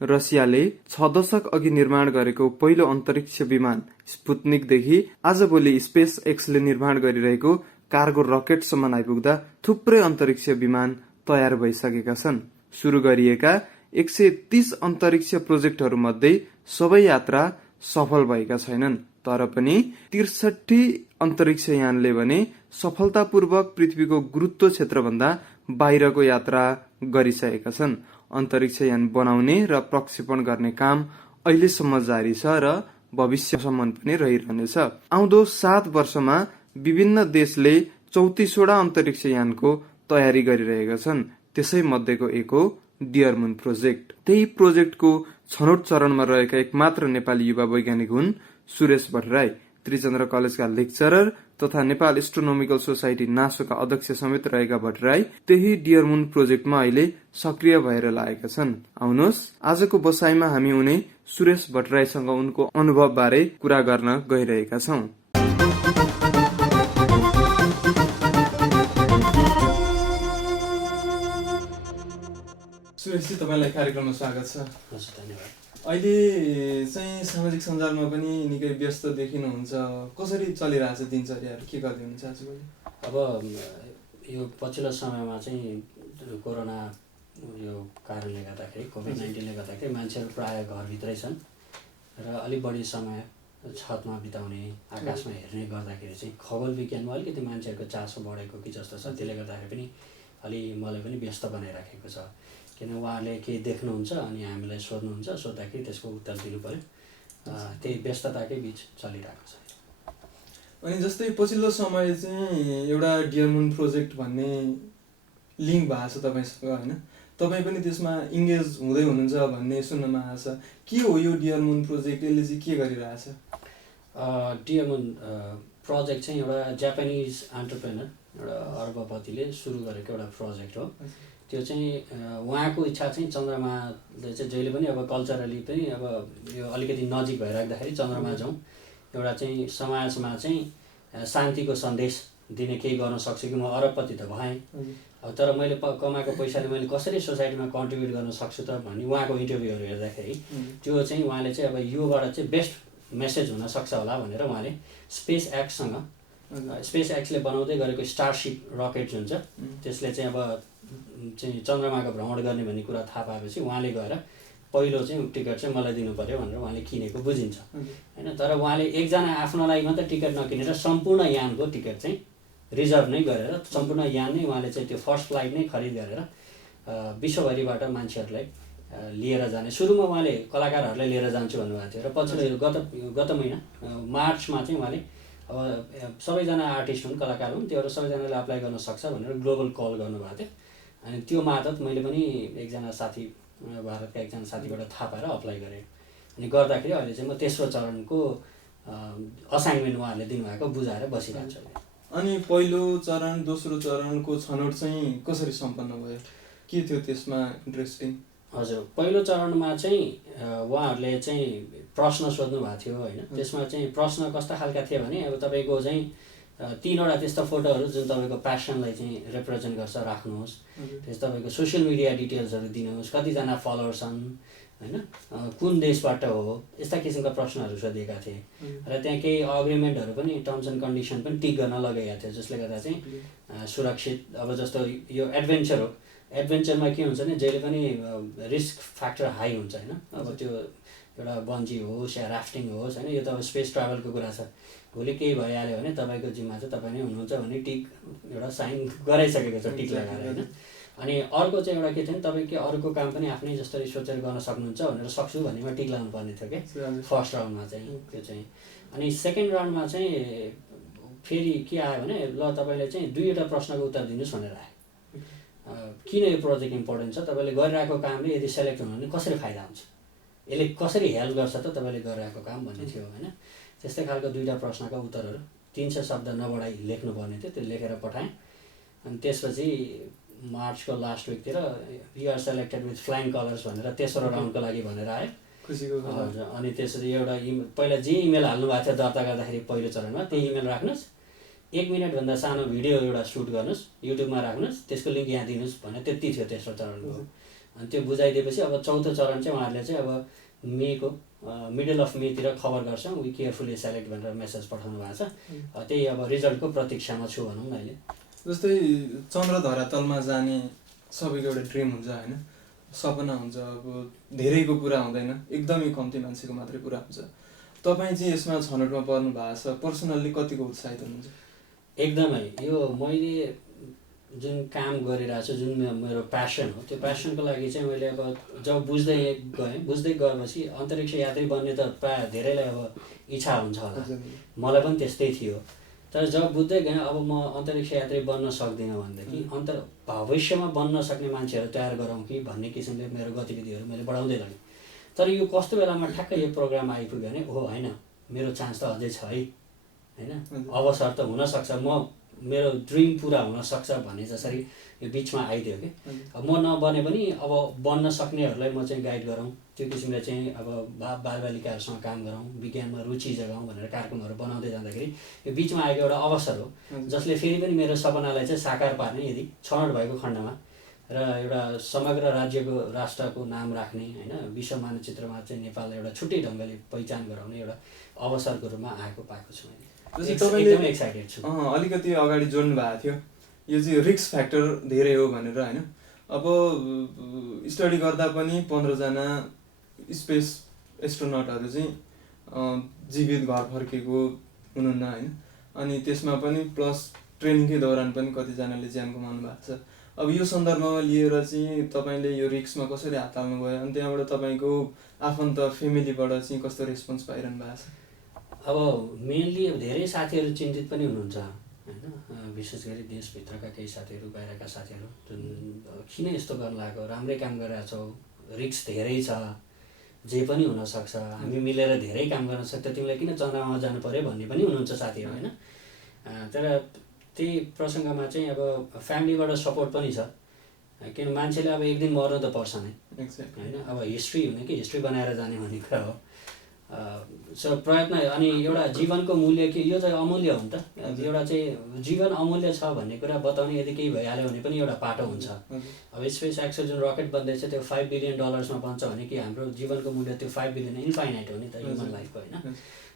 रसियाले 6 दशक अघि निर्माण गरेको पहिलो अन्तरिक्ष विमान स्पुत्निकदेखि आजभोलि स्पेस एक्सले निर्माण गरिरहेको कार्गो रकेटसम्म आइपुग्दा थुप्रै अन्तरिक्ष विमान तयार भइसकेका छन्। सुरु गरिएका 130 अन्तरिक्ष प्रोजेक्टहरूमध्ये सबै यात्रा सफल भएका छैनन्, तर पनि 63 अन्तरिक्ष यानले भने सफलतापूर्वक पृथ्वीको गुरुत्व क्षेत्रभन्दा बाहिरको यात्रा गरिसकेका छन्। अन्तरिक्ष यान बनाउने र प्रक्षेपण गर्ने काम अहिलेसम्म जारी छ र भविष्यसम्म पनि रहिरहनेछ। आउँदो 7 वर्षमा विभिन्न देशले 34वटा अन्तरिक्ष यानको तयारी गरिरहेका छन्। त्यसै मध्येको एक हो डियर मुन प्रोजेक्ट। त्यही प्रोजेक्टको छनौट चरणमा रहेका एकमात्र नेपाली युवा वैज्ञानिक हुन् सुरेश भट्टराई। त्रिचन्द्र कलेजका लेक्चरर तथा नेपाल एस्ट्रोनोमिकल सोसाइटी नासोका अध्यक्ष समेत रहेका भट्टराई त्यही डियर मुन प्रोजेक्टमा अहिले सक्रिय भएर लागेका छन्। आउनुहोस् आजको बसाइमा हामी उनी सुरेश भट्टराईसँग उनको अनुभव बारे कुरा गर्न गइरहेका छौं। सुरेशजी, तपाईलाई कार्यक्रममा स्वागत छ। धन्यवाद। अहिले चाहिँ सामाजिक सञ्जालमा पनि निकै व्यस्त देखिनुहुन्छ। कसरी चलिरहेछ दिनचर्याहरू, के गर्दै हुनुहुन्छ आजभोलि? अब यो पछिल्लो समयमा चाहिँ कोरोना यो कारणले गर्दाखेरि कोभिड-19ले गर्दाखेरि मान्छेहरू प्रायः घरभित्रै छन् र अलिक बढी समय छतमा बिताउने, आकाशमा हेर्ने गर्दाखेरि चाहिँ खगोल विज्ञानमा अलिकति मान्छेहरूको चासो बढेको कि जस्तो छ। त्यसले गर्दाखेरि पनि अलि मलाई पनि व्यस्त बनाइराखेको छ। किन उहाँले केही देख्नुहुन्छ अनि हामीलाई सोध्नुहुन्छ, सोद्धाखेरि त्यसको उत्तर दिनु पर्यो। त्यही व्यस्तताकै बिच चलिरहेको छ। अनि जस्तै पछिल्लो समय चाहिँ एउटा डियर मुन प्रोजेक्ट भन्ने लिङ्क भएको छ तपाईँसँग, होइन? तपाईँ पनि त्यसमा इङ्गेज हुँदै हुनुहुन्छ भन्ने सुन्नमा आएको छ। के हो यो डियर मुन प्रोजेक्ट? यसले चाहिँ के गरिरहेछ? डियर मुन प्रोजेक्ट चाहिँ एउटा जापानिज एन्टरप्रेनर, एउटा अर्बपतिले सुरु गरेको एउटा प्रोजेक्ट हो। त्यो चाहिँ उहाँको इच्छा चाहिँ चन्द्रमाले चाहिँ जहिले पनि अब कल्चरली पनि अब यो अलिकति नजिक भइराख्दाखेरि चन्द्रमा जाउँ, एउटा चाहिँ समाजमा चाहिँ शान्तिको सन्देश दिने केही गर्न सक्छु कि म अरबपति त भएँ, तर मैले कमाएको पैसाले मैले कसरी सोसाइटीमा कन्ट्रिब्युट गर्न सक्छु त भन्ने उहाँको इन्टरभ्यूहरू हेर्दाखेरि त्यो चाहिँ उहाँले चाहिँ अब योबाट चाहिँ बेस्ट मेसेज हुन सक्छ होला भनेर उहाँले स्पेस एक्सले बनाउँदै गरेको स्टारसिप रकेट जुन छ त्यसले चाहिँ अब चाहिँ चन्द्रमाको भ्रमण गर्ने भन्ने कुरा थाहा पाएपछि उहाँले गएर पहिलो चाहिँ टिकट चाहिँ मलाई दिनु पर्यो भनेर उहाँले किनेको बुझिन्छ, होइन? तर उहाँले एकजना आफ्नो लागि मात्रै टिकट नकिनेर सम्पूर्ण यानको टिकट चाहिँ रिजर्भ नै गरेर सम्पूर्ण यान नै उहाँले चाहिँ त्यो फर्स्ट फ्लाइट नै खरिद गरेर विश्वभरिबाट मान्छेहरूलाई लिएर जाने, सुरुमा उहाँले कलाकारहरूलाई लिएर जान्छु भन्नुभएको थियो र पछिल्लो गत महिना मार्चमा चाहिँ उहाँले अब सबैजना आर्टिस्ट हुन्, कलाकार हुन्, त्योहरू सबैजनाले अप्लाई गर्न सक्छ भनेर ग्लोबल कल गर्नुभएको थियो। अनि त्यो मार्फत मैले पनि एकजना साथी, भारतका एकजना साथीबाट थाहा पाएर अप्लाई गरेँ। अनि गर्दाखेरि अहिले चाहिँ म तेस्रो चरणको असाइनमेन्ट उहाँहरूले दिनुभएको बुझाएर बसिरहेको छु। अनि पहिलो चरण, दोस्रो चरणको छनौट चाहिँ कसरी सम्पन्न भयो? के थियो त्यसमा इन्ट्रेस्टिङ? हजुर, पहिलो चरणमा चाहिँ उहाँहरूले चाहिँ प्रश्न सोध्नु भएको थियो, होइन? त्यसमा चाहिँ प्रश्न कस्ता खालका थिए भने अब तपाईँको चाहिँ 3वटा त्यस्ता फोटोहरू जुन तपाईँको प्यासनलाई चाहिँ रिप्रेजेन्ट गर्छ राख्नुहोस्, त्यस तपाईँको सोसियल मिडिया डिटेल्सहरू दिनुहोस्, कतिजना फलोवर छन्, होइन, कुन देशबाट हो, यस्ता किसिमका प्रश्नहरू सोधिएका थिए। र त्यहाँ केही अग्रिमेन्टहरू पनि, टर्म्स एन्ड कन्डिसन पनि टिक गर्न लगाइएको थियो, जसले गर्दा चाहिँ सुरक्षित, अब जस्तो यो एडभेन्चर हो, एडभेन्चरमा के हुन्छ भने जहिले पनि रिस्क फ्याक्टर हाई हुन्छ, होइन? अब त्यो एउटा बन्जी होस् या राफ्टिङ होस्, होइन, यो त अब स्पेस ट्राभलको कुरा छ। भोलि केही भइहाल्यो भने तपाईँको जिम्मा चाहिँ तपाईँ नै हुनुहुन्छ भन्ने टिक एउटा साइन गराइसकेको छ, टिक लगाएर, होइन? अनि अर्को चाहिँ एउटा के थियो भने तपाईँ के अरूको काम पनि आफ्नै जसरी सोचेर गर्न सक्नुहुन्छ भनेर सक्छु भन्नेमा टिक लगाउनु पर्ने थियो क्या फर्स्ट राउन्डमा चाहिँ त्यो चाहिँ। अनि सेकेन्ड राउन्डमा चाहिँ फेरि के आयो भने ल तपाईँले चाहिँ 2वटा प्रश्नको उत्तर दिनुहोस् भनेर आयो। किन यो प्रोजेक्ट इम्पोर्टेन्ट छ, तपाईँले गरिरहेको कामले यदि सेलेक्ट हुनु भने कसरी फाइदा हुन्छ, यसले कसरी हेल्प गर्छ त तपाईँले गरिरहेको काम भन्ने थियो, होइन? त्यस्तै खालको 2वटा प्रश्नका उत्तरहरू 300 शब्द नबढाइ लेख्नुपर्ने थियो, त्यो लेखेर पठाएँ। अनि त्यसपछि मार्चको लास्ट विकतिर you are selected with flying colours भनेर तेस्रो राउन्डको लागि भनेर आयो। हजुर, अनि त्यसपछि एउटा पहिला जे इमेल हाल्नु भएको थियो दर्ता गर्दाखेरि पहिलो चरणमा त्यही इमेल राख्नुहोस्, 1 मिनटभन्दा सानो भिडियो एउटा सुट गर्नुहोस्, युट्युबमा राख्नुहोस्, त्यसको लिङ्क यहाँ दिनुहोस् भने त्यति थियो तेस्रो चरणको। अनि त्यो बुझाइदिएपछि अब चौथो चरण चाहिँ उहाँहरूले चाहिँ अब मेको मिडल अफ मेतिर खबर गर्छौँ, वी केयरफुली सेलेक्ट भनेर मेसेज पठाउनु भएको छ। त्यही अब रिजल्टको प्रतीक्षामा छु भनौँ न अहिले। जस्तै चन्द्र धरातलमा जाने सबैको एउटा ड्रिम हुन्छ होइन, सपना हुन्छ, अब धेरैको पुरा हुँदैन, एकदमै कम्ती मान्छेको मात्रै पुरा हुन्छ। तपाईँ चाहिँ यसमा छनौटमा पर्नु भएको छ, पर्सनल्ली कतिको उत्साहित हुनुहुन्छ? एकदमै यो मैले जुन काम गरिरहेको छु, जुन मेरो प्यासन हो, त्यो प्यासनको लागि चाहिँ मैले अब जब बुझ्दै गएपछि अन्तरिक्ष यात्री बन्ने त प्रायः धेरैलाई अब इच्छा हुन्छ होला, मलाई पनि त्यस्तै थियो। तर जब बुझ्दै गएँ अब म अन्तरिक्ष यात्री बन्न सक्दिनँ भनेदेखि भविष्यमा बन्न सक्ने मान्छेहरू तयार गरौँ कि भन्ने किसिमले मेरो गतिविधिहरू मैले बढाउँदै लगेँ। तर यो कस्तो बेलामा ठ्याक्कै यो प्रोग्राम आइपुग्यो भने हो होइन, मेरो चान्स त अझै छ है, होइन अवसर त हुनसक्छ, मेरो ड्रिम पुरा हुनसक्छ भन्ने जसरी यो बिचमा आइदियो कि अब म नबने पनि अब बन्न सक्नेहरूलाई म चाहिँ गाइड गरौँ, त्यो किसिमले चाहिँ अब बालबालिकाहरूसँग काम गरौँ, विज्ञानमा रुचि जगाउँ भनेर कार्यक्रमहरू बनाउँदै जाँदाखेरि यो बिचमा आएको एउटा अवसर हो जसले फेरि पनि मेरो सपनालाई चाहिँ साकार पार्ने, यदि छनौट भएको खण्डमा र एउटा समग्र राष्ट्रको नाम राख्ने, होइन विश्व मानचित्रमा चाहिँ नेपाललाई एउटा छुट्टै ढङ्गले पहिचान गराउने एउटा अवसरको रूपमा पाएको छु मैले। एकदमै एक्साइटेड छु। अलिकति अगाडि जोड्नु भएको थियो यो चाहिँ रिस्क फ्याक्टर धेरै हो भनेर होइन। अब स्टडी गर्दा पनि 15 जना स्पेस एस्ट्रोनटहरू चाहिँ जीवित घर फर्केको हुनुहुन्न होइन, अनि त्यसमा पनि प्लस ट्रेनिङकै दौरान पनि कतिजनाले ज्यान गुमाउनु भएको छ। अब यो सन्दर्भमा लिएर चाहिँ तपाईँले यो रिस्कमा कसरी हात हाल्नुभयो, अनि त्यहाँबाट तपाईँको आफन्त फ्यामिलीबाट चाहिँ कस्तो रेस्पोन्स पाइरहनु भएको छ? अब मेनली धेरै साथीहरू चिन्तित पनि हुनुहुन्छ होइन, विशेष गरी देशभित्रका केही साथीहरू, बाहिरका साथीहरू जुन किन यस्तो गर्न लागेको, राम्रै काम गरिरहेको छौ, रिस्क धेरै छ, जे पनि हुनसक्छ, हामी मिलेर धेरै काम गर्न सक्छ, तिमीलाई किन चन्द्रमामा जानु पऱ्यो भन्ने पनि हुनुहुन्छ साथीहरू होइन। तर त्यही प्रसङ्गमा चाहिँ अब फ्यामिलीबाट सपोर्ट पनि छ, किन मान्छेले अब एक दिन मर्नु त पर्छ नै होइन, अब हिस्ट्री हुने कि हिस्ट्री बनाएर जाने भन्ने कुरा हो। प्रयत्न अनि एउटा जीवनको मूल्य कि यो चाहिँ अमूल्य हो नि त, एउटा चाहिँ जीवन अमूल्य छ भन्ने कुरा बताउने यदि केही भइहाल्यो भने पनि एउटा पाटो हुन्छ। अब स्पेस एक्सको जुन रकेट बन्दैछ त्यो $5 बिलियन बन्छ भने कि हाम्रो जीवनको मूल्य त्यो 5 बिलियन इन्फाइनाइट हो नि त ह्युमन लाइफको होइन।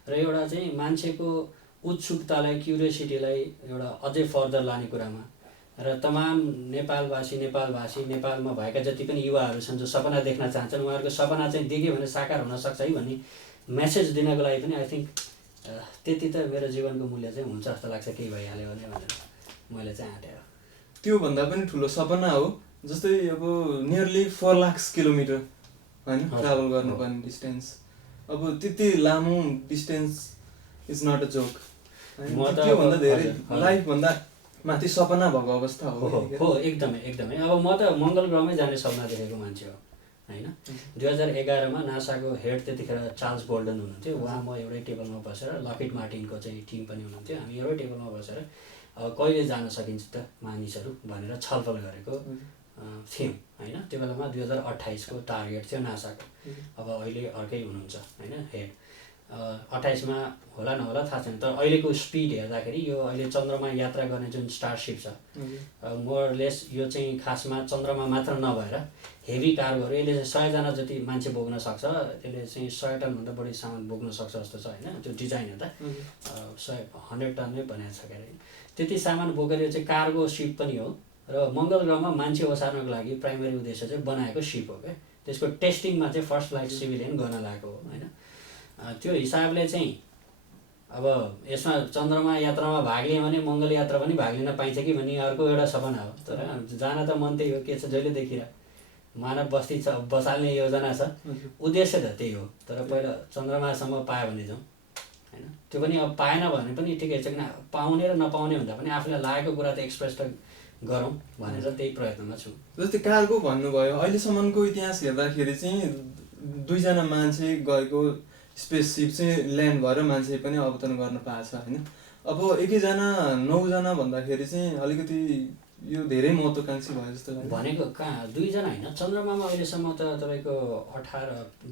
र एउटा चाहिँ मान्छेको उत्सुकतालाई, क्युरियोसिटीलाई एउटा अझै फर्दर लाने कुरामा र तमाम नेपालमा भएका जति पनि युवाहरू छन् जो सपना देख्न चाहन्छन्, उहाँहरूको सपना चाहिँ देख्यो भने साकार हुनसक्छ है भन्ने मेसेज दिनको लागि पनि आई थिङ्क त्यति त मेरो जीवनको मूल्य चाहिँ हुन्छ जस्तो लाग्छ, केही भइहाल्यो भने भनेर मैले चाहिँ आँटेँ। त्योभन्दा पनि ठुलो सपना हो, जस्तै अब नियरली 4 लाख किलोमिटर होइन ट्राभल गर्नुपर्ने डिस्टेन्स। अब त्यति लामो distance is not a joke, त्योभन्दा धेरै लाइफभन्दा माथि सपना भएको अवस्था हो। एकदमै अब म त मङ्गल ग्रहमै जाने सपना देखेको मान्छे हो होइन। 2011 मा नासाको हेड त्यतिखेर चार्ल्स बोल्डन हुनुहुन्थ्यो, उहाँ म एउटै टेबलमा बसेर, लकहिड मार्टिनको चाहिँ टिम पनि हुनुहुन्थ्यो, हामी एउटै टेबलमा बसेर अब कहिले जान सकिन्छ त मानिसहरू भनेर छलफल गरेको थियौँ होइन। त्यो बेलामा 2028 को टार्गेट थियो नासाको, अब अहिले अर्कै हुनुहुन्छ होइन हेड। 28 मा होला नहोला थाहा छैन, तर अहिलेको स्पिड हेर्दाखेरि यो अहिले चन्द्रमा यात्रा गर्ने जुन स्टारसिप छ मोरलेस यो चाहिँ खासमा चन्द्रमा मात्र नभएर हेभी कार्गोहरू यसले चाहिँ 100 जना जति मान्छे बोक्न सक्छ, त्यसले चाहिँ 100 टनभन्दा बढी सामान बोक्न सक्छ जस्तो छ होइन। त्यो डिजाइन हेर्दा 100 टन नै बनाएको छ क्यारे, त्यति सामान बोकेर यो चाहिँ कार्गो सिप पनि हो र मङ्गल ग्रहमा मान्छे ओसार्नको लागि प्राइमेरी उद्देश्य चाहिँ बनाएको सिप हो क्या। त्यसको टेस्टिङमा चाहिँ फर्स्ट फ्लाइट सिभिलियन गर्न लागेको हो होइन। त्यो हिसाबले चाहिँ अब यसमा चन्द्रमा यात्रामा भाग लिएँ भने मङ्गल यात्रा पनि भाग लिन पाइन्छ कि भन्ने अर्को एउटा सपना हो। तर जान त मन त्यही हो, के छ जहिले देखिरह मानव बस्ती छ, बसाल्ने योजना छ, उद्देश्य त त्यही हो। तर पहिला चन्द्रमासम्म पायो भने जाउँ होइन, त्यो पनि अब पाएन भने पनि ठिकै छ, किन पाउने र नपाउने भन्दा पनि आफूलाई लागेको कुरा त एक्सप्रेस त गरौँ भनेर त्यही प्रयत्नमा छु। जस्तै कार्गो भन्नुभयो, अहिलेसम्मको इतिहास हेर्दाखेरि चाहिँ 2 जना मान्छे गएको स्पेससिप चाहिँ ल्यान्ड भएर मान्छे पनि अवतरण गर्न पाएको छ होइन। अब एकैजना 9 जना भन्दाखेरि चाहिँ अलिकति यो धेरै महत्त्वकांक्षी भयो जस्तो लाग्छ। भनेको कहाँ 2 जना होइन, चन्द्रमामा अहिलेसम्म त तपाईँको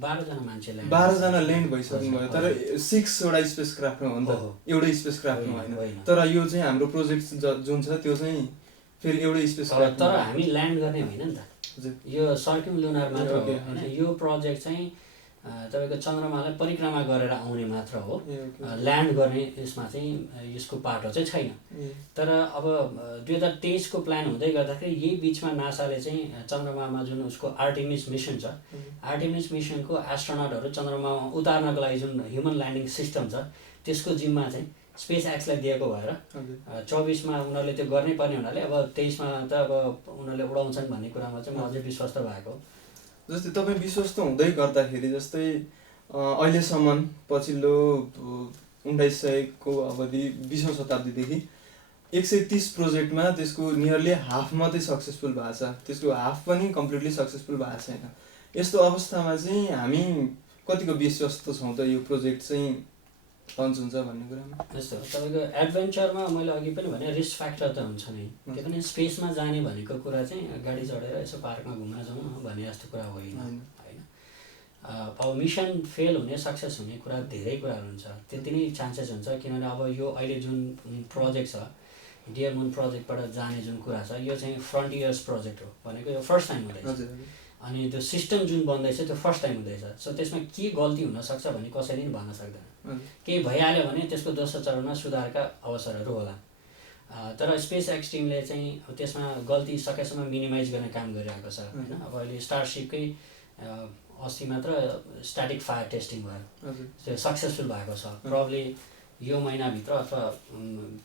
12 जना मान्छे 12 जना ल्यान्ड भइसक्नु भयो, तर 6 वटा स्पेस क्राफ्टमा हो नि त, एउटै स्पेस क्राफ्टमा होइन। तर यो चाहिँ हाम्रो प्रोजेक्ट जुन छ त्यो चाहिँ फेरि एउटै स्पेस क्राफ्ट, तर हामी ल्यान्ड गर्ने होइन नि त, यो सर्क्युम लुनार मात्र हो ओके, होइन। यो प्रोजेक्ट चाहिँ तपाईँको चन्द्रमालाई परिक्रमा गरेर आउने मात्र हो, ल्यान्ड गर्ने यसमा चाहिँ यसको पाटो चाहिँ छैन। तर अब 2023 को प्लान हुँदै गर्दाखेरि यही बिचमा नासाले चाहिँ चन्द्रमामा जुन उसको आर्टेमिस मिसन छ, आर्टेमिस मिसनको एस्ट्रोनटहरू चन्द्रमामा उतार्नको लागि जुन ह्युमन ल्यान्डिङ सिस्टम छ त्यसको जिम्मा चाहिँ स्पेस एक्सलाई दिएको भएर 24मा उनीहरूले त्यो गर्नै पर्ने हुनाले अब 23मा त अब उनीहरूले उडाउँछन् भन्ने कुरामा चाहिँ म अझै विश्वस्त भएको। जस्तै तपाईँ विश्वस्त हुँदै गर्दाखेरि जस्तै अहिलेसम्म पछिल्लो 1900को अवधि 20औं शताब्दीदेखि 130 प्रोजेक्टमा त्यसको नियरली हाफ मात्रै सक्सेसफुल भएको छ, त्यसको हाफ पनि कम्प्लिटली सक्सेसफुल भएको छैन। यस्तो अवस्थामा चाहिँ हामी कतिको विश्वस्त छौँ त यो प्रोजेक्ट चाहिँ लन्च हुन्छ भन्ने कुरामा? जस्तो तपाईँको एडभेन्चरमा मैले अघि पनि भने रिस्क फ्याक्टर त हुन्छ नै, त्यो पनि स्पेसमा जाने भनेको कुरा चाहिँ गाडी चढेर यसो पार्कमा घुम्न जाउँ भने जस्तो कुरा होइन होइन। अब मिसन फेल हुने सक्सेस हुने कुरा धेरै कुराहरू हुन्छ, त्यति नै चान्सेस हुन्छ। किनभने अब यो अहिले जुन प्रोजेक्ट छ डियर मुन प्रोजेक्टबाट जाने जुन कुरा छ यो चाहिँ फ्रन्टियर्स प्रोजेक्ट हो भनेको यो फर्स्ट टाइम हुँदैछ, अनि त्यो सिस्टम जुन बन्दैछ त्यो फर्स्ट टाइम हुँदैछ। सो त्यसमा के गल्ती हुनसक्छ भन्ने कसैले पनि भन्न सक्दैन। केही भइहाल्यो भने त्यसको दोस्रो चरणमा सुधारका अवसरहरू होला। तर स्पेस एक्स टिमले चाहिँ त्यसमा गल्ती सकेसम्म मिनिमाइज गर्ने काम गरिरहेको छ होइन। अब अहिले स्टारसिपकै अस्ति मात्र स्ट्याटिक फायर टेस्टिङ भयो, त्यो सक्सेसफुल भएको छ। प्रब्ली यो महिनाभित्र अथवा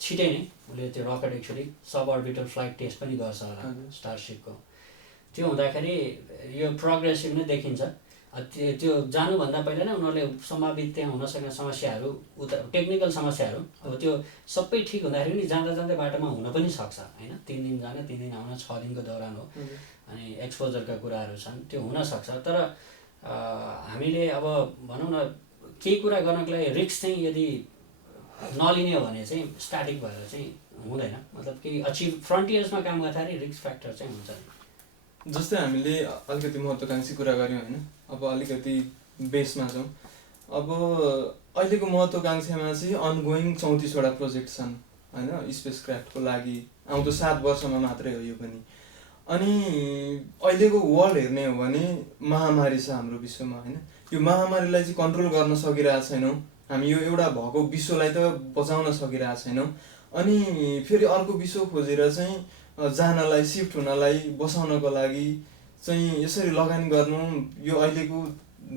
छिटै नै उसले त्यो रकेट एक्चुअली सब अर्बिटल फ्लाइट टेस्ट पनि गर्छ होला स्टारसिपको। त्यो हुँदाखेरि यो प्रोग्रेसिभ नै देखिन्छ। त्यो जानुभन्दा पहिला नै उनीहरूले सम्भावित त्यहाँ हुन सक्ने समस्याहरू टेक्निकल समस्याहरू अब त्यो सबै ठिक हुँदाखेरि पनि जाँदा जाँदै बाटोमा हुन पनि सक्छ होइन। 3 दिन जाने 3 दिन आउन 6 दिनको दौरान हो, अनि एक्सपोजरका कुराहरू छन्, त्यो हुनसक्छ। तर हामीले अब भनौँ न केही कुरा गर्नको लागि रिस्क चाहिँ यदि नलिने हो भने चाहिँ स्ट्याटिक भएर चाहिँ हुँदैन। मतलब केही अचिभ फ्रन्टियर्समा काम गर्दाखेरि रिस्क फ्याक्टर चाहिँ हुन्छ। जस्तै हामीले अलिकति महत्त्वकाङ्क्षी कुरा गऱ्यौँ होइन, अब अलिकति बेसमा छौँ। अब अहिलेको महत्त्वकाङ्क्षामा चाहिँ अनगोइङ 34वटा प्रोजेक्ट छन् होइन स्पेस क्राफ्टको लागि, आउँदो 7 वर्षमा मात्रै हो यो पनि। अनि अहिलेको वर्ल्ड हेर्ने हो भने महामारी छ हाम्रो विश्वमा होइन। यो महामारीलाई चाहिँ कन्ट्रोल गर्न सकिरहेको छैनौँ हामी, यो एउटा भएको विश्वलाई त बचाउन सकिरहेको छैनौँ। अनि फेरि अर्को विश्व खोजेर चाहिँ जानलाई सिफ्ट हुनलाई बसाउनको लागि चाहिँ यसरी लगानी गर्नु यो अहिलेको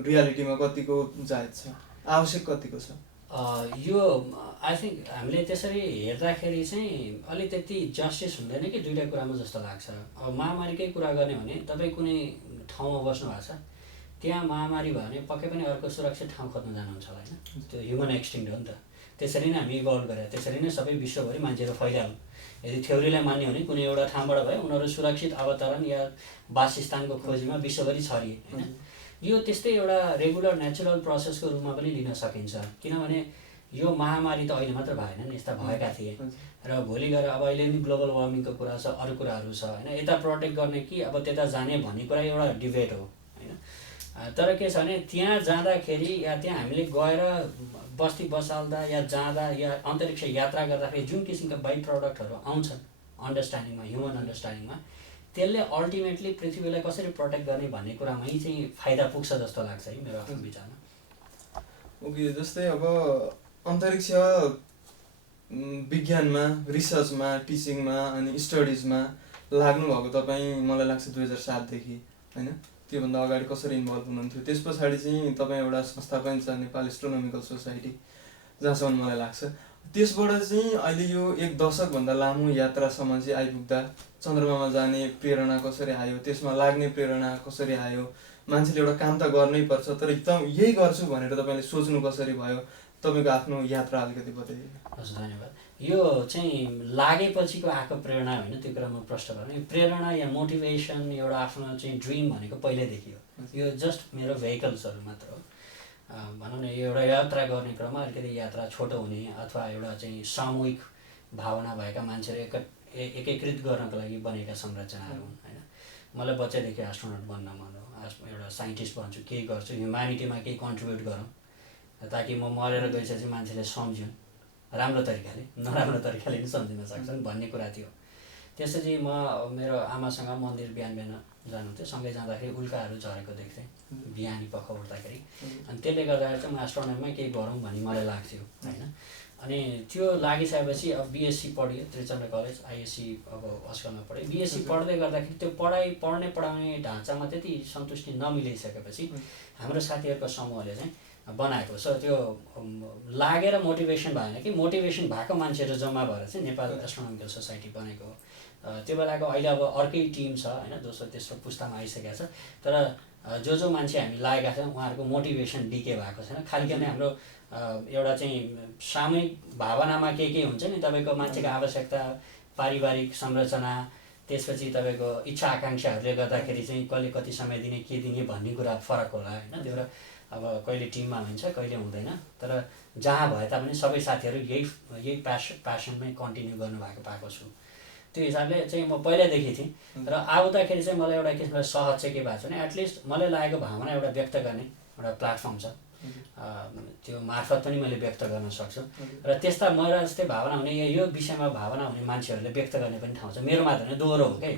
रियालिटीमा कतिको जायज छ, आवश्यक कतिको छ? यो आई थिङ्क हामीले त्यसरी हेर्दाखेरि चाहिँ अलिक त्यति जस्टिस हुँदैन कि दुईवटा कुरामा जस्तो लाग्छ। अब महामारीकै कुरा गर्ने भने तपाईँ कुनै ठाउँमा बस्नु भएको छ, त्यहाँ महामारी भयो भने पक्कै पनि अर्को सुरक्षित ठाउँ खोज्न जानुहुन्छ होला होइन। त्यो ह्युमन एक्सटिङ्क्ट हो नि त। त्यसरी नै हामी इभल्भ गरेर त्यसरी नै सबै विश्वभरि मान्छेहरू फैलाउँ। यदि थ्योरीलाई मान्यो भने कुनै एउटा ठाउँबाट भयो उनीहरू सुरक्षित अवतरण या वासस्थानको खोजीमा विश्वभरि छरिए होइन। यो त्यस्तै एउटा रेगुलर नेचुरल प्रोसेसको रूपमा पनि लिन सकिन्छ। किनभने यो महामारी त अहिले मात्र भएन नि, यस्ता भएका थिए र भोलि गएर अब अहिले नि ग्लोबल वार्मिङको कुरा छ, अरू कुराहरू छ होइन। यता प्रोटेक्ट गर्ने कि अब त्यता जाने भन्ने कुरा एउटा डिबेट हो होइन। तर के छ भने त्यहाँ जाँदाखेरि या त्यहाँ हामीले गएर बस्ती बसाल्दा या जाँदा या अन्तरिक्ष यात्रा गर्दाखेरि जुन किसिमका बाइ प्रडक्टहरू आउँछन् अन्डरस्ट्यान्डिङमा, ह्युमन अन्डरस्ट्यान्डिङमा, त्यसले अल्टिमेटली पृथ्वीलाई कसरी प्रोटेक्ट गर्ने भन्ने कुरामै चाहिँ फाइदा पुग्छ जस्तो लाग्छ है मेरो आफ्नो विचारमा। ओके, जस्तै अब अन्तरिक्ष विज्ञानमा, रिसर्चमा, टिचिङमा अनि स्टडिजमा लाग्नुभएको तपाईँ मलाई लाग्छ 2007देखि होइन। त्योभन्दा अगाडि कसरी इन्भल्भ हुनुहुन्थ्यो? त्यस पछाडि चाहिँ तपाईँ एउटा संस्था पनि छ नेपाल एस्ट्रोनोमिकल सोसाइटी, जहाँसम्म मलाई लाग्छ। त्यसबाट चाहिँ अहिले यो 1 दशकभन्दा लामो यात्रासम्म चाहिँ आइपुग्दा चन्द्रमामा जाने प्रेरणा कसरी आयो, त्यसमा लाग्ने प्रेरणा कसरी आयो? मान्छेले एउटा काम त गर्नै पर्छ, तर एकदम यही गर्छु भनेर तपाईँले सोच्नु कसरी भयो? तपाईँको आफ्नो यात्रा अलिकति बताइदिनु। हस्, धन्यवाद। यो चाहिँ लागेपछिको आएको प्रेरणा होइन, त्यो कुरा म प्रश्न गर्ने। प्रेरणा या मोटिभेसन एउटा आफ्नो चाहिँ ड्रिम भनेको पहिल्यैदेखि हो। यो जस्ट मेरो भेहिकल्सहरू मात्र हो। भनौँ न यो एउटा यात्रा गर्ने क्रममा अलिकति यात्रा छोटो हुने अथवा एउटा चाहिँ सामूहिक भावना भएका मान्छेहरू एकीकृत गर्नको लागि बनेका संरचनाहरू हुन् होइन। मलाई बच्चादेखि एस्ट्रोनट बन्न मन हो, एउटा साइन्टिस्ट बन्छु, केही गर्छु, ह्युम्यानिटीमा केही कन्ट्रिब्युट गरौँ ताकि म मरेर गएपछि मान्छेले सम्झुन् राम्रो तरिकाले, नराम्रो तरिकाले पनि सम्झिन सक्छन् भन्ने कुरा थियो। त्यसपछि म मेरो आमासँग मन्दिर बिहान बिहान जानुहुन्थ्यो, सँगै जाँदाखेरि उल्काहरू झरेको देख्थेँ बिहानी पख उठ्दाखेरि। अनि त्यसले गर्दाखेरि चाहिँ म एस्ट्रोनमीमा केही गरौँ भन्ने मलाई लाग्थ्यो होइन। अनि त्यो लागिसकेपछि अब बिएससी पढ्यो त्रिचन्द्र कलेज आइएससी अब अस्कलमा पढेँ। बिएससी पढ्दै गर्दाखेरि त्यो पढाउने ढाँचामा त्यति सन्तुष्टि नमिलिसकेपछि हाम्रो साथीहरूको समूहले चाहिँ बनाएको। सो त्यो लागेर मोटिभेसन भएन कि मोटिभेसन भएको मान्छेहरू जम्मा भएर चाहिँ नेपाल एस्ट्रोनोमिकल सोसाइटी बनेको हो। त्यो बेलाको अहिले अब अर्कै टिम छ होइन, दोस्रो तेस्रो पुस्तामा आइसकेको छ। तर जो मान्छे हामी लागेका छौँ उहाँहरूको मोटिभेसन डिके भएको छैन। खालि नै हाम्रो एउटा चाहिँ सामूहिक भावनामा के हुन्छ नि, तपाईँको मान्छेको आवश्यकता, पारिवारिक संरचना, त्यसपछि तपाईँको इच्छा आकाङ्क्षाहरूले गर्दाखेरि चाहिँ कसले कति समय दिने के दिने भन्ने कुरा फरक होला होइन। त्यो अब कहिले टिममा हुन्छ कहिले हुँदैन, तर जहाँ भए तापनि सबै साथीहरू यही प्यासनमै कन्टिन्यू गर्नुभएको पाएको छु। त्यो हिसाबले चाहिँ म पहिल्यैदेखि थिएँ। र आउँदाखेरि चाहिँ मलाई एउटा किसिमको सहज चाहिँ के भएको छ भने एटलिस्ट मलाई लागेको भावना एउटा व्यक्त गर्ने एउटा प्लेटफर्म छ, त्यो मार्फत पनि मैले व्यक्त गर्न सक्छु। र त्यस्ता मेरो जस्तै भावना हुने यो विषयमा भावना हुने मान्छेहरूले व्यक्त गर्ने पनि ठाउँ छ। मेरो मात्र होइन, दोहोरो हो क्या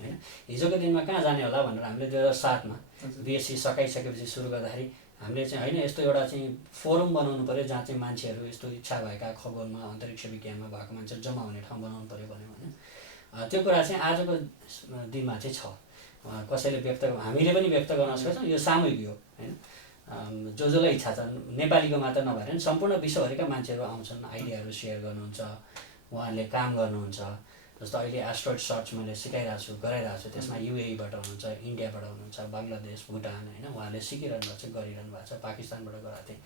होइन। हिजोको दिनमा कहाँ जाने होला भनेर हामीले 2007मा बिएससी सकाइसकेपछि सुरु गर्दाखेरि हामीले चाहिँ होइन यस्तो एउटा चाहिँ फोरम बनाउनु पऱ्यो जहाँ चाहिँ मान्छेहरू यस्तो इच्छा भएका खगोलमा अन्तरिक्ष विज्ञानमा भएको मान्छेहरू जम्मा हुने ठाउँ बनाउनु पऱ्यो भन्यो भने त्यो कुरा चाहिँ आजको दिनमा चाहिँ छ। कसैले हामीले पनि व्यक्त गर्न सक्छौँ, यो सामूहिक हो होइन। जसलाई इच्छा छ नेपालीको मात्र नभएर नि सम्पूर्ण विश्वभरिका मान्छेहरू आउँछन्, आइडियाहरू सेयर गर्नुहुन्छ, उहाँहरूले काम गर्नुहुन्छ। जस्तो अहिले एस्ट्रोइड सर्च मैले सिकाइरहेको छु, गराइरहेको छु, त्यसमा युएईबाट हुनुहुन्छ, इन्डियाबाट हुनुहुन्छ, बङ्गलादेश, भुटान होइन, उहाँहरूले सिकिरहनु भएको छ, गरिरहनु भएको छ। पाकिस्तानबाट गराएको थिएँ,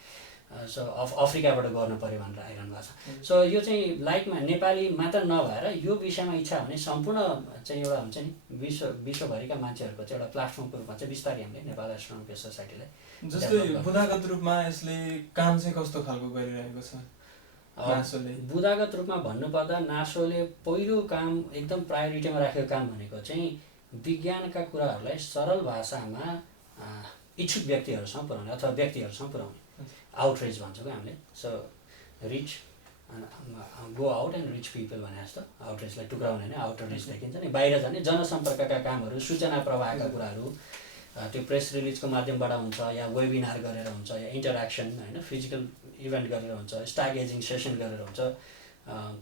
सो अफ्रिकाबाट गर्नु पऱ्यो भनेर आइरहनु भएको छ। सो यो चाहिँ लाइकमा नेपाली मात्र नभएर यो विषयमा इच्छा भने सम्पूर्ण चाहिँ एउटा हुन्छ नि विश्वभरिका मान्छेहरूको चाहिँ एउटा प्लेटफर्मको रूपमा चाहिँ बिस्तारै हामीले नेपाल एस्ट्रोनोमिकल सोसाइटीलाई। जस्तै बुदागत रूपमा यसले काम चाहिँ कस्तो खालको गरिरहेको छ नासोले? बुदागत रूपमा भन्नुपर्दा नासोले पहिलो काम एकदम प्रायोरिटीमा राखेको काम भनेको चाहिँ विज्ञानका कुराहरूलाई सरल भाषामा इच्छुक व्यक्तिहरूसँग पुर्याउने अथवा व्यक्तिहरूसँग पुर्याउने, आउटरिच भन्छौँ क्या हामीले। So rich go out and rich people भने जस्तो आउटरिचलाई टुक्राउने होइन, आउटर रिच देखिन्छ नि, बाहिर जाने जनसम्पर्कका कामहरू, सूचना प्रवाहका कुराहरू त्यो प्रेस रिलिजको माध्यमबाट हुन्छ या वेबिनार गरेर हुन्छ या इन्टरेक्सन होइन, फिजिकल इभेन्ट गरेर हुन्छ, स्टार गेजिङ सेसन गरेर हुन्छ।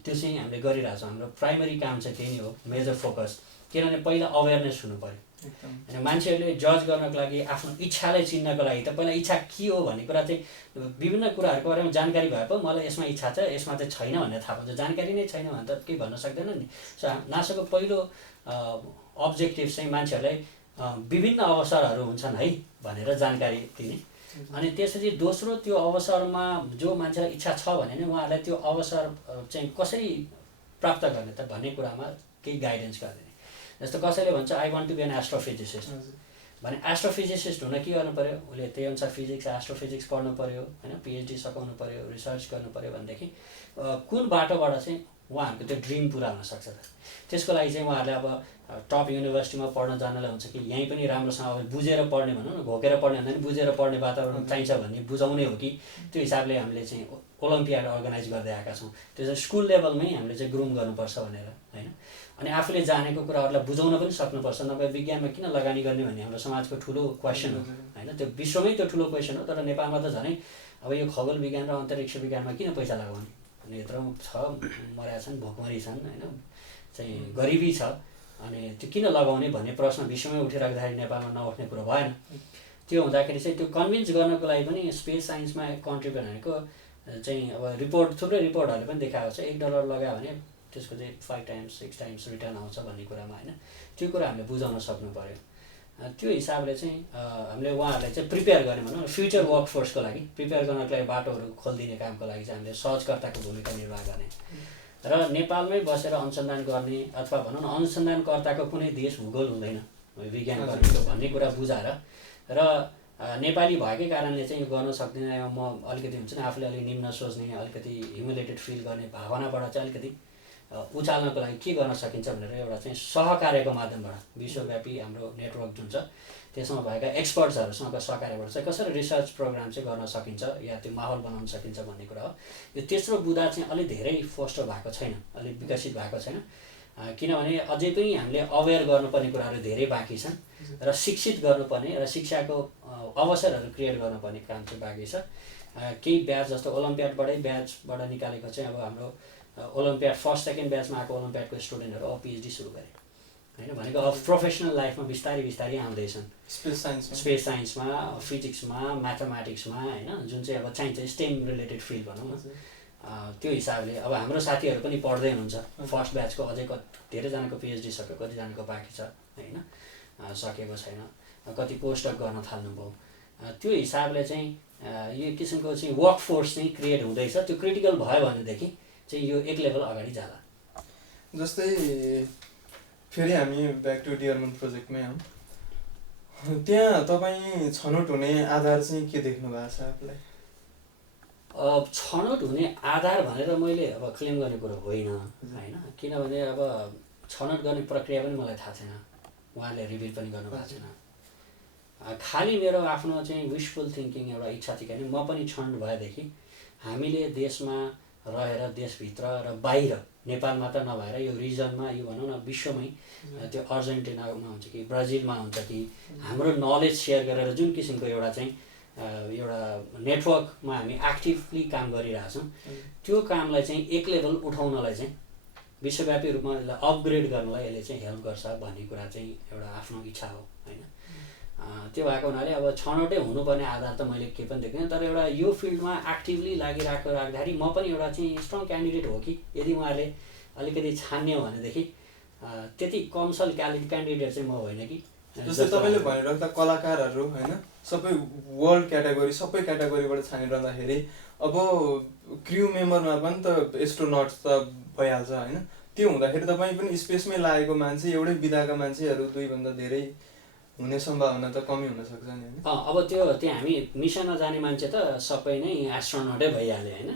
त्यो चाहिँ हामीले गरिरहेछौँ। हाम्रो प्राइमरी काम चाहिँ त्यही नै हो, मेजर फोकस। किनभने पहिला अवेरनेस हुनु पऱ्यो होइन। मान्छेहरूले जज गर्नको लागि, आफ्नो इच्छालाई चिन्नको लागि त पहिला इच्छा के हो भन्ने कुरा चाहिँ विभिन्न कुराहरूको बारेमा जानकारी भए पो मलाई यसमा इच्छा छ यसमा चाहिँ छैन भनेर थाहा पाउँछ। जानकारी नै छैन भने त केही भन्न सक्दैन नि। सो नासाको पहिलो अब्जेक्टिभ चाहिँ मान्छेहरूलाई विभिन्न अवसरहरू हुन्छन् है भनेर जानकारी दिने। अनि त्यसपछि दोस्रो त्यो अवसरमा जो मान्छेलाई इच्छा छ भने नि उहाँहरूलाई त्यो अवसर चाहिँ कसरी प्राप्त गर्ने त भन्ने कुरामा केही गाइडेन्स गरिदिने। जस्तो कसैले भन्छ I want to be an astrophysicist भने एस्ट्रोफिजिसिस्ट हुन के गर्नु पऱ्यो, उसले त्यही अनुसार फिजिक्स एस्ट्रोफिजिक्स पढ्नु पऱ्यो होइन, पिएचडी सघाउनु पऱ्यो, रिसर्च गर्नु पऱ्यो भनेदेखि कुन बाटोबाट चाहिँ उहाँहरूको त्यो ड्रिम पुरा हुनसक्छ त। त्यसको लागि चाहिँ उहाँहरूले अब टप युनिभर्सिटीमा पढ्न जानलाई हुन्छ कि यहीँ पनि राम्रोसँग अब बुझेर पढ्ने भनौँ न, घोकेर पढ्ने भन्दा पनि बुझेर पढ्ने वातावरण चाहिन्छ भन्ने बुझाउने हो कि त्यो हिसाबले हामीले चाहिँ ओलम्पियाड अर्गनाइज गर्दै आएका छौँ। त्यो चाहिँ स्कुल लेभलमै हामीले चाहिँ ग्रुम गर्नुपर्छ भनेर होइन। अनि आफूले जानेको कुराहरूलाई बुझाउन पनि सक्नुपर्छ, नभए विज्ञानमा किन लगानी गर्ने भन्ने हाम्रो समाजको ठुलो क्वेसन हो होइन। त्यो विश्वमै त्यो ठुलो क्वेसन हो, तर नेपालमा त झनै अब यो खगोल विज्ञान र अन्तरिक्ष विज्ञानमा किन पैसा लगाउने, अनि यत्रो छ मरेका छन्, भोकमरी छन् होइन, चाहिँ गरिबी छ, अनि त्यो किन लगाउने भन्ने प्रश्न विश्वमै उठिराख्दाखेरि नेपालमा नउठ्ने कुरो भएन। त्यो हुँदाखेरि चाहिँ त्यो कन्भिन्स गर्नको लागि पनि स्पेस साइन्समा कन्ट्रिब्युट भनेको चाहिँ अब रिपोर्ट थुप्रै रिपोर्टहरूले पनि देखाएको छ $1 लगायो भने त्यसको चाहिँ 5 times 6 times रिटर्न आउँछ भन्ने कुरामा होइन। त्यो कुरा हामीले बुझाउन सक्नु पऱ्यो। त्यो हिसाबले चाहिँ हामीले उहाँहरूलाई चाहिँ प्रिपेयर गर्ने भनौँ न, फ्युचर वर्कफोर्सको लागि प्रिपेयर गर्नको लागि बाटोहरू खोलिदिने कामको लागि चाहिँ हामीले सहजकर्ताको भूमिका निर्वाह गर्ने र नेपालमै बसेर अनुसन्धान गर्ने अथवा भनौँ न अनुसन्धानकर्ताको कुनै देश भूगोल हुँदैन विज्ञान गर्नेको भन्ने कुरा बुझाएर र नेपाली भएकै कारणले चाहिँ यो गर्न सक्दिनँ म अलिकति हुन्छ नि आफूले अलिक निम्न सोच्ने, अलिकति ह्युमिलेटेड फिल गर्ने भावनाबाट चाहिँ अलिकति उचाल्नको लागि के गर्न सकिन्छ भनेर एउटा चाहिँ सहकार्यको माध्यमबाट विश्वव्यापी हाम्रो नेटवर्क जुन छ त्यसमा भएका एक्सपर्ट्सहरूसँग सहकार्यबाट चाहिँ कसरी रिसर्च प्रोग्राम चाहिँ गर्न सकिन्छ या त्यो माहौल बनाउन सकिन्छ भन्ने कुरा हो। यो तेस्रो बुँदा चाहिँ अलिक धेरै फोस्टर भएको छैन, अलिक विकसित भएको छैन। किनभने अझै पनि हामीले अवेर गर्नुपर्ने कुराहरू धेरै बाँकी छन् र शिक्षित गर्नुपर्ने र शिक्षाको अवसरहरू क्रिएट गर्नुपर्ने काम चाहिँ बाँकी छ। केही ब्याच जस्तो ओलम्पियाडबाटै ब्याचबाट निकालेको चाहिँ अब हाम्रो ओलम्पियाड फर्स्ट सेकेन्ड ब्याचमा आएको ओलम्पियाडको स्टुडेन्टहरू अब पिएचडी सुरु गरे होइन। भनेको अब प्रोफेसनल लाइफमा बिस्तारै बिस्तारै आउँदैछन्, स्पेस साइन्समा, फिजिक्समा, म्याथमेटिक्समा होइन, जुन चाहिँ अब चाहिन्छ स्टेम रिलेटेड फिल्ड भनौँ न। त्यो हिसाबले अब हाम्रो साथीहरू पनि पढ्दै हुनुहुन्छ। फर्स्ट ब्याचको अझै धेरैजनाको पिएचडी सक्यो, कतिजनाको बाँकी छ होइन, सकेको छैन, कति पोस्टडक गर्न थाल्नुभयो। त्यो हिसाबले चाहिँ यो किसिमको चाहिँ वर्क फोर्स चाहिँ क्रिएट हुँदैछ। त्यो क्रिटिकल भयो भनेदेखि चाहिँ यो एक लेभल अगाडि जाला। जस्तै फेरि हामी ब्याक टु डियरमुन प्रोजेक्टमै हौँ, त्यहाँ तपाईँ छनौट हुने आधार चाहिँ के देख्नु भएको छ आफूलाई? छनौट हुने आधार भनेर मैले अब क्लेम गर्ने कुरो होइन होइन, किनभने अब छनौट गर्ने प्रक्रिया पनि मलाई थाहा छैन, उहाँले रिभिल पनि गर्नुभएको छैन। खालि मेरो आफ्नो चाहिँ विशफुल थिङ्किङ एउटा इच्छा थियो कि म पनि छनौट भएदेखि हामीले देशमा रहेर, देशभित्र र बाहिर, नेपाल मात्र नभएर यो रिजनमा, यो भनौँ न विश्वमै, त्यो अर्जेन्टिनामा हुन्छ कि ब्राजिलमा हुन्छ कि हाम्रो नलेज सेयर गरेर जुन किसिमको एउटा चाहिँ एउटा नेटवर्कमा हामी एक्टिभली काम गरिरहेछौँ, त्यो कामलाई चाहिँ एक लेभल उठाउनलाई चाहिँ विश्वव्यापी रूपमा यसलाई अपग्रेड गर्नलाई यसले चाहिँ हेल्प गर्छ भन्ने कुरा चाहिँ एउटा आफ्नो इच्छा हो होइन। त्यो भएको हुनाले अब छनौटै हुनुपर्ने आधार त मैले केही पनि देख्दिनँ। तर एउटा यो फिल्डमा एक्टिभली राख्दाखेरि म पनि एउटा चाहिँ स्ट्रङ क्यान्डिडेट हो कि, यदि उहाँहरूले अलिकति छान्ने हो भनेदेखि त्यति कमसल क्यान्डिडेट चाहिँ म होइन कि। जस्तै तपाईँले भनिराख्दा कलाकारहरू होइन, सबै वर्ल्ड क्याटेगोरी, सबै क्याटेगोरीबाट छानिरहँदाखेरि अब क्र्यु मेम्बरमा पनि त एस्ट्रोनट्स त भइहाल्छ होइन। त्यो हुँदाखेरि तपाईँ पनि स्पेसमै लागेको मान्छे, एउटै विधाका मान्छेहरू दुईभन्दा धेरै हुने सम्भावना त कमी हुनसक्छ नि होइन। अब त्यो त्यहाँ हामी मिसनमा जाने मान्छे त सबै नै एस्ट्रोनटै भइहाल्यो होइन,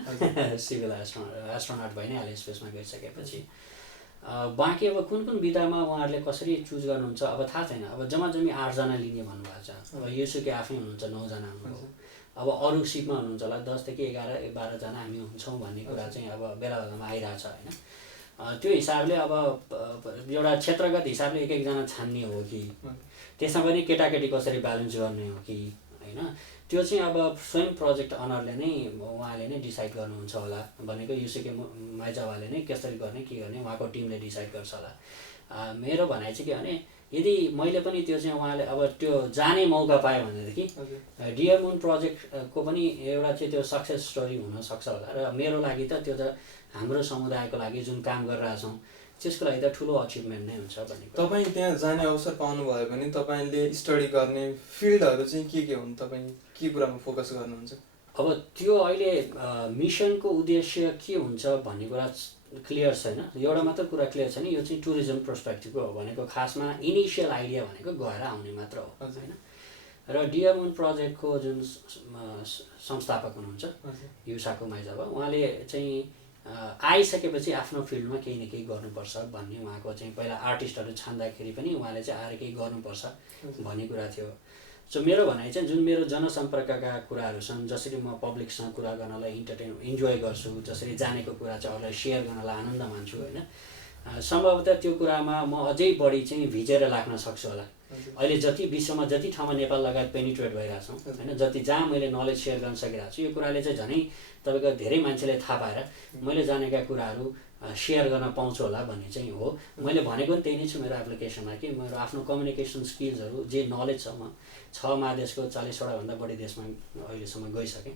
सिभिल एस्ट्रोनट भइ नै हाल्यो स्पेसमा गइसकेपछि। बाँकी अब कुन कुन विधामा उहाँहरूले कसरी चुज गर्नुहुन्छ अब थाहा छैन। अब जम्मी 8 जना लिने भन्नुभएको छ। अब यसुकै आफै हुनुहुन्छ 9 जना हुनुभयो। अब अरू सिपमा हुनुहुन्छ होला 10 देखि 11-12 जना हामी हुन्छौँ भन्ने कुरा चाहिँ अब बेला बेलामा आइरहेछ होइन। त्यो हिसाबले अब एउटा क्षेत्रगत हिसाबले एक एकजना छान्ने हो कि, त्यसमा पनि केटाकेटी कसरी ब्यालेन्स गर्ने हो कि होइन, त्यो चाहिँ अब स्वयं प्रोजेक्ट अनरले नै, उहाँले नै डिसाइड गर्नुहुन्छ होला। भनेको युसुके माइजावाले नै कसरी गर्ने के गर्ने उहाँको टिमले डिसाइड गर्छ होला। मेरो भनाइ चाहिँ के भने, यदि मैले पनि त्यो चाहिँ उहाँले अब त्यो जाने मौका पाएँ भनेदेखि डियर मुन प्रोजेक्टको पनि एउटा चाहिँ त्यो सक्सेस स्टोरी हुनसक्छ होला। र मेरो लागि त त्यो त हाम्रो समुदायको लागि जुन काम गरिरहेछौँ त्यसको लागि त ठुलो अचिभमेन्ट नै हुन्छ भन्ने। तपाईँ त्यहाँ जाने अवसर पाउनुभयो भने तपाईँले स्टडी गर्ने फिल्डहरू चाहिँ के हुन्, तपाईँ के कुरामा फोकस गर्नुहुन्छ? अब त्यो अहिले मिसनको उद्देश्य के हुन्छ भन्ने कुरा क्लियर छैन। एउटा मात्र कुरा क्लियर छैन, यो चाहिँ टुरिज्म पर्सपेक्टिभको हो। भनेको खासमा इनिसियल आइडिया भनेको गएर आउने मात्र हो होइन। र डियर मुन प्रोजेक्टको जुन संस्थापक हुनुहुन्छ युसाको माइजावा, उहाँले चाहिँ आइसकेपछि आफ्नो फिल्डमा केही न केही गर्नुपर्छ भन्ने उहाँको चाहिँ पहिला आर्टिस्टहरू छान्दाखेरि पनि उहाँले चाहिँ आएर केही गर्नुपर्छ भन्ने कुरा थियो। सो मेरो भनाइ चाहिँ जुन मेरो जनसम्पर्कका कुराहरू छन्, जसरी म पब्लिकसँग कुरा गर्नलाई इन्जोय गर्छु, जसरी जानेको कुरा चाहिँ अरूलाई सेयर गर्नलाई आनन्द मान्छु होइन, सम्भवतः त्यो कुरामा म अझै बढी चाहिँ भिजेर लाग्न सक्छु होला। अहिले जति विश्वमा जति ठाउँमा नेपाल लगायत पेनिट्रेट भइरहेछौँ होइन, जति जहाँ मैले नलेज सेयर गर्न सकिरहेको छु, यो कुराले चाहिँ झनै तपाईँको धेरै मान्छेले थाहा पाएर मैले जानेका कुराहरू सेयर गर्न पाउँछु होला भन्ने चाहिँ हो। मैले भनेको पनि त्यही नै छु मेरो एप्लिकेसनमा कि मेरो आफ्नो कम्युनिकेसन स्किल्सहरू जे नलेज छ, म 6 महादेशको 40वटा भन्दा बढी देशमा अहिलेसम्म गइसकेँ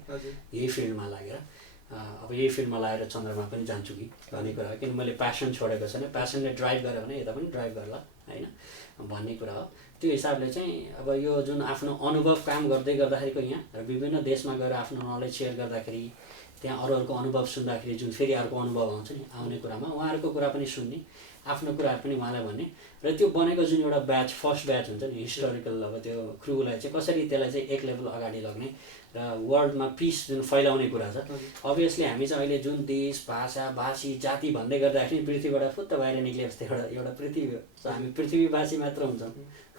यही फिल्डमा लागेर। अब यही फिल्डमा लागेर चन्द्रमा पनि जान्छु कि भन्ने कुरा हो। किन मैले प्यासन छोडेको छैन, प्यासनले ड्राइभ गरेँ भने यता पनि ड्राइभ गर्ला होइन भन्ने कुरा हो। त्यो हिसाबले चाहिँ अब यो जुन आफ्नो अनुभव काम गर्दै गर्दाखेरिको यहाँ र विभिन्न देशमा गएर आफ्नो नलेज सेयर गर्दाखेरि त्यहाँ अरूहरूको अनुभव सुन्दाखेरि जुन फेरि अर्को अनुभव आउँछ नि, आउने कुरामा उहाँहरूको कुरा पनि सुन्ने, आफ्नो कुराहरू पनि उहाँलाई भन्ने, र त्यो बनेको जुन एउटा ब्याच फर्स्ट ब्याच हुन्छ नि हिस्टोरिकल, अब त्यो क्रुलाई चाहिँ कसरी त्यसलाई चाहिँ एक लेभल अगाडि लग्ने र वर्ल्डमा पिस जुन फैलाउने कुरा छ। अभियसली हामी चाहिँ अहिले जुन देश भाषा भाषी जाति भन्दै गर्दाखेरि पृथ्वीबाट फुत्त बाहिर निक्लिएपछि एउटा पृथ्वी हो, हामी पृथ्वीवासी मात्र हुन्छौँ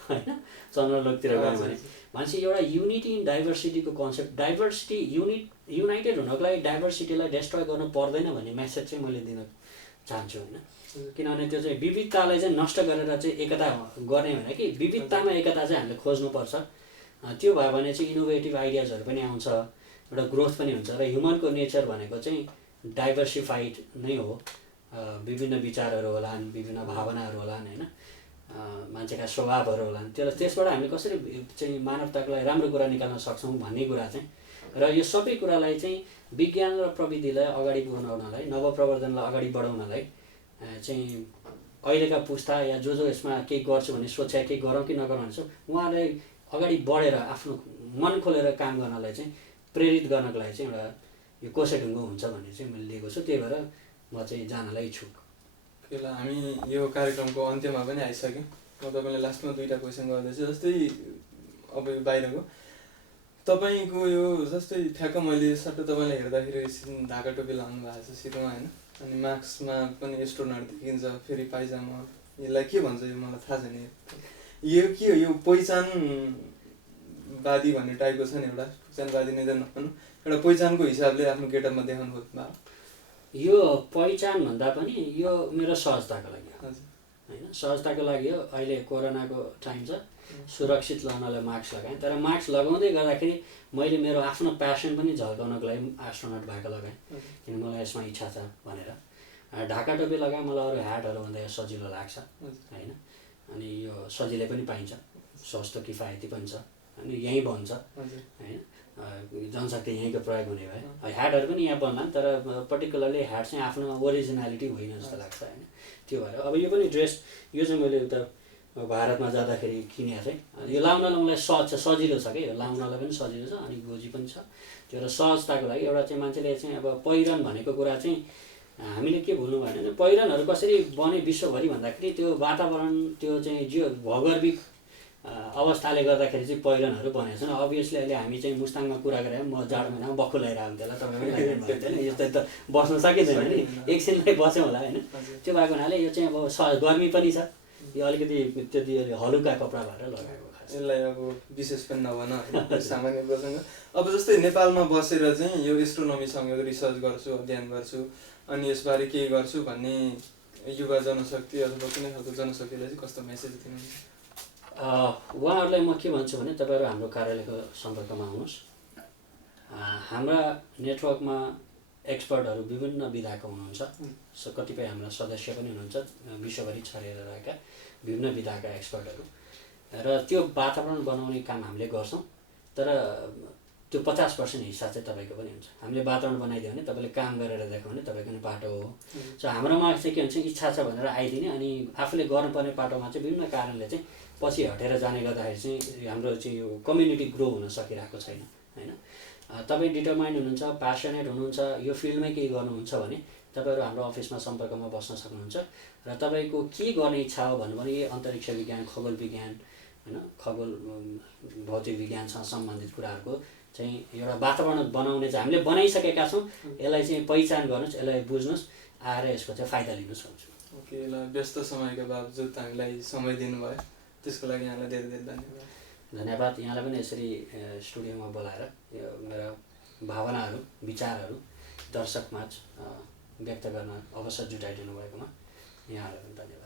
होइन। चन्द्रलोकतिर गयौँ भने मान्छे एउटा युनिटी इन डाइभर्सिटीको कन्सेप्ट, डाइभर्सिटी युनाइटेड हुनको लागि डाइभर्सिटीलाई डेस्ट्रोय गर्नु पर्दैन भन्ने मेसेज चाहिँ मैले दिन चाहन्छु होइन। किनभने त्यो चाहिँ विविधतालाई चाहिँ नष्ट गरेर चाहिँ एकता गर्ने होइन कि विविधतामा एकता चाहिँ हामीले खोज्नुपर्छ। त्यो भयो भने चाहिँ इनोभेटिभ आइडियाजहरू पनि आउँछ, एउटा ग्रोथ पनि हुन्छ। र ह्युमनको नेचर भनेको चाहिँ डाइभर्सिफाइड नै हो, विभिन्न विचारहरू होलान्, विभिन्न भावनाहरू होलान् होइन, मान्छेका स्वभावहरू होलान्। त्यसबाट हामीले कसरी चाहिँ मानवताको लागि राम्रो कुरा निकाल्न सक्छौँ भन्ने कुरा चाहिँ, र यो सबै कुरालाई चाहिँ विज्ञान र प्रविधिलाई अगाडि बढाउनलाई, नवप्रवर्धनलाई अगाडि बढाउनलाई चाहिँ अहिलेका पुस्ता या जो यसमा केही गर्छु भन्ने सोचे केही गरौँ कि नगरौँ भन्छ उहाँलाई अगाडि बढेर आफ्नो मन खोलेर काम गर्नलाई चाहिँ प्रेरित गर्नको लागि चाहिँ एउटा यो कोसेढुङ्गो हुन्छ भन्ने चाहिँ मैले लिएको छु। त्यही भएर म चाहिँ जानलाई इच्छुक। ल हामी यो कार्यक्रमको अन्त्यमा पनि आइसक्यौँ। म तपाईँलाई लास्टमा 2टा क्वेसन गर्दैछु। जस्तै अब यो बाहिरको तपाईँको यो जस्तै ठ्याक्क मैले सट्ट तपाईँलाई हेर्दाखेरि ढाका टोपी लाउनु भएको छ शिरमा होइन, अनि मास्कमा पनि एस्ट्रोनट देखिन्छ, फेरि पाइजामा, यसलाई के भन्छ यो मलाई थाहा छैन। यो के हो, यो पहिचानवादी भन्ने टाइपको छ नि, एउटा पहिचानवादी नै त नभनौँ, एउटा पहिचानको हिसाबले आफ्नो गेटअपमा देखाउनु खोज्नु भएको। यो पहिचान भन्दा पनि यो मेरो सहजताको लागि हो होइन, सहजताको लागि हो। अहिले कोरोनाको टाइम छ, सुरक्षित लगाउनलाई मास्क लगाएँ, तर मास्क लगाउँदै गर्दाखेरि मैले मेरो आफ्नो प्यासन पनि झल्काउनको लागि एस्ट्रोनट भएको लगाएँ, किन मलाई यसमा इच्छा छ भनेर। ढाका टोपी लगाएँ, मलाई अरू ह्याटहरूभन्दा यो सजिलो लाग्छ होइन, अनि यो सजिलै पनि पाइन्छ, सस्तो किफायती पनि छ, अनि यहीँ बन्छ होइन, जनशक्ति यहीँको प्रयोग हुने भए। ह्याटहरू पनि यहाँ बन्लान्, तर पर्टिकुलरली ह्याट चाहिँ आफ्नो ओरिजिनालिटी होइन जस्तो लाग्छ होइन। त्यो भएर अब यो पनि ड्रेस, यो चाहिँ मैले उता भारतमा जाँदाखेरि किनेको थिएँ। यो लाउनलाई मलाई सहज छ, सजिलो छ कि, यो लाउनलाई पनि सजिलो छ, अनि गोजी पनि छ। त्यो एउटा सहजताको लागि एउटा चाहिँ मान्छेले चाहिँ अब पहिरन भनेको कुरा चाहिँ हामीले के भुल्नु भएन भने पहिरनहरू कसरी बने विश्वभरि भन्दाखेरि त्यो वातावरण, त्यो चाहिँ जो भौगोलिक अवस्थाले गर्दाखेरि चाहिँ पहिरनहरू बनेको छन्। अभियसली अहिले हामी चाहिँ मुस्ताङमा कुरा गरेर म जाडो महिनामा बक्खु लगाइरहेको हुन्थ्यो होला, तपाईँ पनि लगाइरहनु भएको थिएन, यस्तो त बस्न सकिँदैन नि, एकछिनलाई बस्यौँ होला होइन। त्यो भएको हुनाले यो चाहिँ अब गर्मी पनि छ, यो अलिकति त्यति हलुका कपडा भएर लगाएको खास। यसलाई अब विशेष पनि नभन, सामान्य प्रसङ्ग। अब जस्तै नेपालमा बसेर चाहिँ यो एस्ट्रोनोमीसँग रिसर्च गर्छु, अध्ययन गर्छु, अनि यसबारे केही गर्छु भन्ने युवा जनशक्ति अथवा कुनै खालको जनशक्तिलाई चाहिँ कस्तो मेसेज दिनुहुन्छ? उहाँहरूलाई म के भन्छु भने तपाईँहरू हाम्रो कार्यालयको सम्पर्कमा आउनुहोस्। हाम्रा नेटवर्कमा एक्सपर्टहरू विभिन्न विधाका हुनुहुन्छ, कतिपय हाम्रा सदस्य पनि हुनुहुन्छ, विश्वभरि छरिएर रहेका विभिन्न विधाका एक्सपर्टहरू, र त्यो वातावरण बनाउने काम हामीले गर्छौँ। तर त्यो 50% हिस्सा चाहिँ तपाईँको पनि हुन्छ। हामीले वातावरण बनाइदियो भने, तपाईँले काम गरेर देखायो भने तपाईँको पनि पाटो हो। सो हाम्रोमा चाहिँ के हुन्छ, इच्छा छ भनेर आइदिने, अनि आफूले गर्नुपर्ने पाटोमा चाहिँ विभिन्न कारणले चाहिँ पछि हटेर जाने गर्दाखेरि चाहिँ हाम्रो चाहिँ यो कम्युनिटी ग्रो हुन सकिरहेको छैन होइन। तपाईँ डिटरमाइन्ड हुनुहुन्छ, प्यासनेट हुनुहुन्छ, यो फिल्डमै केही गर्नुहुन्छ भने तपाईँहरू हाम्रो अफिसमा सम्पर्कमा बस्न सक्नुहुन्छ। र तपाईँको के गर्ने इच्छा हो भन्नु भने अन्तरिक्ष विज्ञान, खगोल विज्ञान होइन, खगोल भौतिक विज्ञानसँग सम्बन्धित कुराहरूको चाहिँ एउटा वातावरण बनाउने चाहिँ हामीले बनाइसकेका छौँ। यसलाई चाहिँ पहिचान गर्नुहोस्, यसलाई बुझ्नुहोस्, आएर यसको चाहिँ फाइदा लिनुहोस् भन्छु। ओके, ल व्यस्त समयका बावजुद हामीलाई समय दिनुभयो, त्यसको लागि यहाँलाई धेरै धेरै धन्यवाद। धन्यवाद। यहाँलाई पनि यसरी स्टुडियोमा बोलाएर यो मेरा भावनाहरू, विचारहरू दर्शकमाझ व्यक्त गर्न अवसर जुटाइदिनु भएकोमा यहाँलाई पनि धन्यवाद।